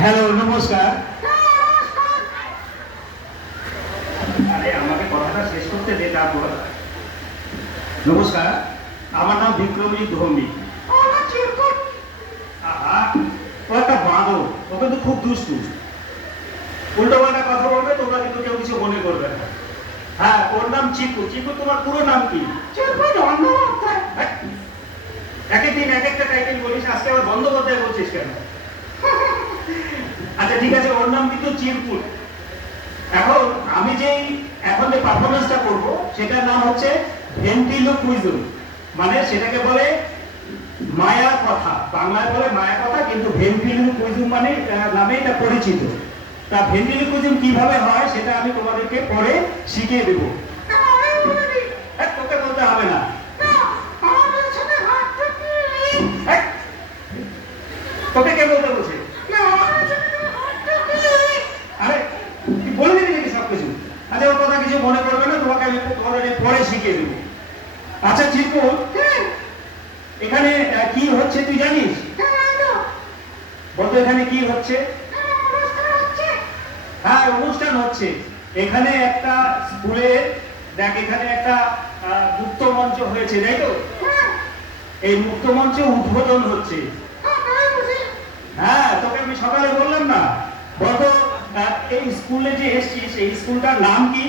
Hello, নমস্কার। আরে আমাকে কথাটা শেষ করতে দে, তারপর। নমস্কার, আমার নাম বিক্রমজিৎ ভৌমিক। আহা, ও একটা বাঁদর, ও কিন্তু খুব দুষ্টু। উল্টো পাল্টা কথা বলবে, তোমরা কিন্তু কেউ কিছু মনে করবে না। হ্যাঁ, ওর নাম চিকু। চিকু, তোমার পুরো নাম কি? এক একদিন এক একটা টাইটেল বলিস, আজকে আবার বন্দ্যোপাধ্যায় বলছিস কেন? আচ্ছা ঠিক আছে, ওর নাম কিন্তু চিরকুট। আমি এখন যে পারফরমেন্সটা করব সেটার নাম হচ্ছে ভেন্ট্রিলোকুইজম, মানে সেটাকে বলে মায়া কথা, বাংলায় বলে মায়া কথা, কিন্তু ভেন্ট্রিলোকুইজম মানে নামে এটা পরিচিত। তা ভেন্ট্রিলোকুইজম কিভাবে হয় সেটা আমি তোমাদেরকে পরে শিখিয়ে দেবো। তোকে বলতে হবে না। তোকে কে বলতে বলছে? আরে তুই বলে দিবি নাকি সবকিছু? আচ্ছা, ওর কথা কিছু মনে করবে না, তোমাকে আমি পরে শিখিয়ে দেবো। আচ্ছা চিকু, এখানে কি হচ্ছে তুই জানিস? বলতো এখানে কি হচ্ছে? হ্যাঁ, অনুষ্ঠান হচ্ছে। এখানে একটা স্কুলে, দেখ এখানে একটা মুক্ত মঞ্চ হয়েছে, তাই তো? এই মুক্ত মঞ্চে উদ্বোধন হচ্ছে। হ্যাঁ, তোকে আমি সকালে বললাম না? বলতো এই স্কুলে যে এসছিস, এই স্কুলটার নাম কি?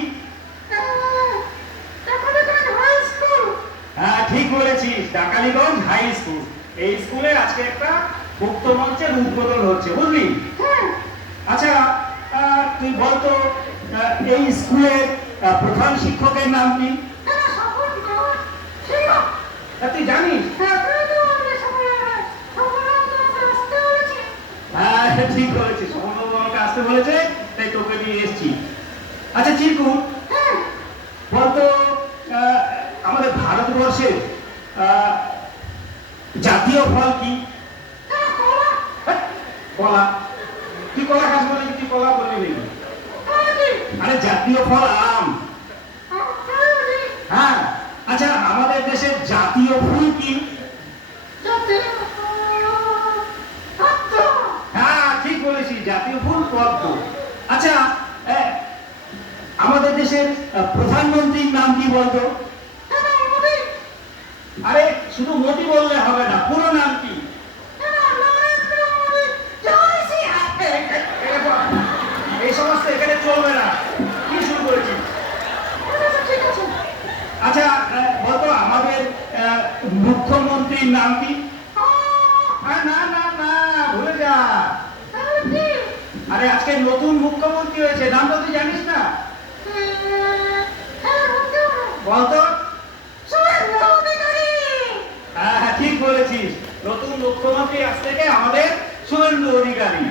হ্যাঁ, ঠিক বলেছিস, ডাকালিগঞ্জ হাই স্কুল। এই স্কুলে আজকে একটা মুক্ত মঞ্চের উদ্বোধন হচ্ছে, বুঝলি? আচ্ছা, তুই বলতো এই স্কুলের প্রধান শিক্ষকের নাম কি? তুই জানিস? হ্যাঁ, ঠিক বলেছিস, সমরবাবু আমাকে আসতে বলেছে, তাই তোকে নিয়ে এসেছি। আচ্ছা চিকু, বলতো আমাদের ভারতবর্ষের জাতীয় ফল কি? কলা। তুই কলা খাস বলে তুই কলা বললি নাকি? আরে জাতীয় ফল আম। হ্যাঁ, আচ্ছা আমাদের দেশের জাতীয় ফুল কি? হ্যাঁ, ঠিক বলেছি, জাতীয় ফুল পদ্ম। আচ্ছা, আমাদের দেশের প্রধানমন্ত্রীর নাম কি বলতো? আরে শুধু মোদি বললে হবে না, পুরো নাম কি? এই সমস্ত এখানে চলবে না। কি শুরু করেছিস? আচ্ছা বলতো আমাদের মুখ্যমন্ত্রীর নাম কি? না না না, ভুলে যা। আরে আজকে নতুন মুখ্যমন্ত্রী হয়েছে, নামটা তুই জানিস না? বলতো। হ্যাঁ, ঠিক বলেছিস, নতুন মুখ্যমন্ত্রী আজ থেকে আমাদের শুভেন্দু অধিকারী।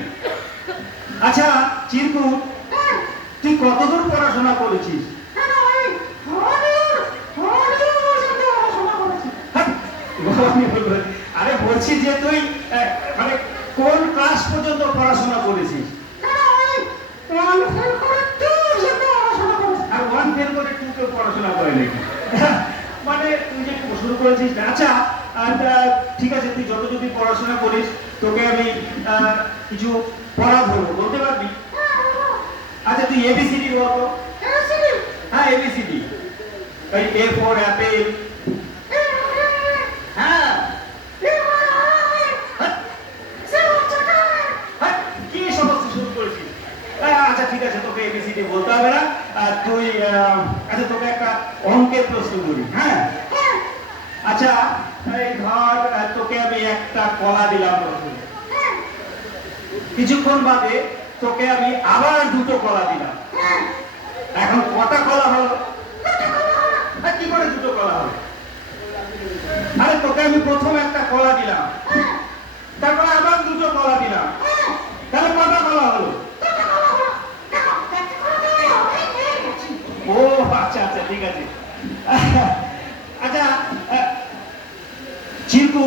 আচ্ছা চিরকু, তুই কতদূর পড়াশোনা করেছিস? আরে বলছি যে তুই মানে কোন ক্লাস পর্যন্ত পড়াশোনা করেছিস? আর 1 ফেল করে 2 কেউ পড়াশোনা করে নাকি? মানে তুই যে শুরু করেছিস। আচ্ছা ঠিক আছে, তুই যত যদি পড়াশোনা করিস তোকে আমি কিছু পড়া ধরবো, বলতে পারবি? আচ্ছা তুই এবিসিডি বলতো। হ্যাঁ, এবিসিডি। A for Apple. হ্যাঁ, কি সমস্ত শুরু করেছিস? আচ্ছা ঠিক আছে, তোকে এবিসিডি বলতে হবে না। তুই আচ্ছা তোকে একটা অঙ্কের প্রশ্ন করি। হ্যাঁ, আচ্ছা এই ধর তোকে আমি একটা কলা দিলাম প্রথমে, কিছুক্ষণ বাদে তোকে আমি আবার 2টো কলা দিলাম। এখন কটা কলা হলো? কি করে 2টো কলা হলো? আরে তোকে আমি প্রথম একটা কলা দিলাম, তারপরে আবার 2টো কলা দিলাম, তাহলে কটা কলা হলো? ও আচ্ছা আচ্ছা, ঠিক আছে। আচ্ছা চিরকু,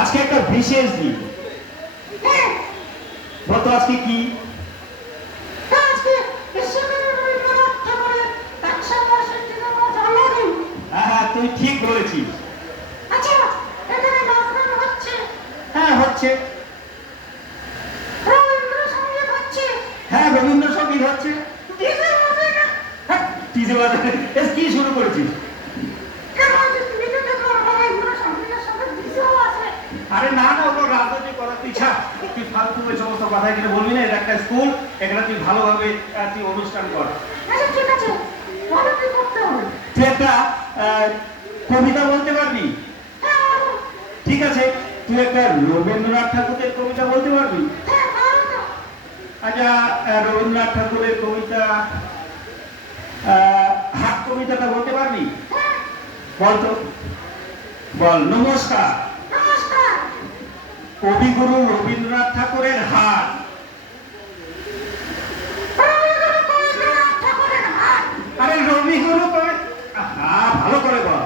আজকে একটা বিশেষ দিন, বলতো আজকে কি? হ্যাঁ, তো তুই ঠিক বলেছিস। আচ্ছা, এখানে নাচ গান হচ্ছে, হ্যাঁ হচ্ছে। রবীন্দ্রসঙ্গীত হচ্ছে, হ্যাঁ রবীন্দ্রসঙ্গীত হচ্ছে। ডিজে বাজে না? হ্যাঁ, ডিজে বাজারে এ কি শুরু করেছিস? কেন যে তুমি তো দেখো রবীন্দ্রসঙ্গীতের সঙ্গে ডিজেও আছে। আরে না না, ওগুলো রাজনীতি করা তুই ছাড়। তুই ফালতু ওই সমস্ত কথা এখানে বলবি না। এটা একটা স্কুল, এখানে তুই ভালোভাবে তুই অনুষ্ঠান কর। আচ্ছা ঠিক আছে, বলো কি করতে হবে? তুই একটা কবিতা বলতে পারবি? হ্যাঁ বলো। ঠিক আছে, তুই একটা রবীন্দ্রনাথ ঠাকুরের কবিতা বলতে পারবি? হ্যাঁ বলো তো। আচ্ছা, রবীন্দ্রনাথ ঠাকুরের কবিতা, হাত কবিতাটা বলতে পারবি? হ্যাঁ। বল তো, বল। নমস্কার, নমস্কার। কবিগুরু রবীন্দ্রনাথ ঠাকুরের হাত। রবীন্দ্রনাথ ঠাকুরের হাত। আরে রবিগুরু কবি, হ্যাঁ ভালো করে বল।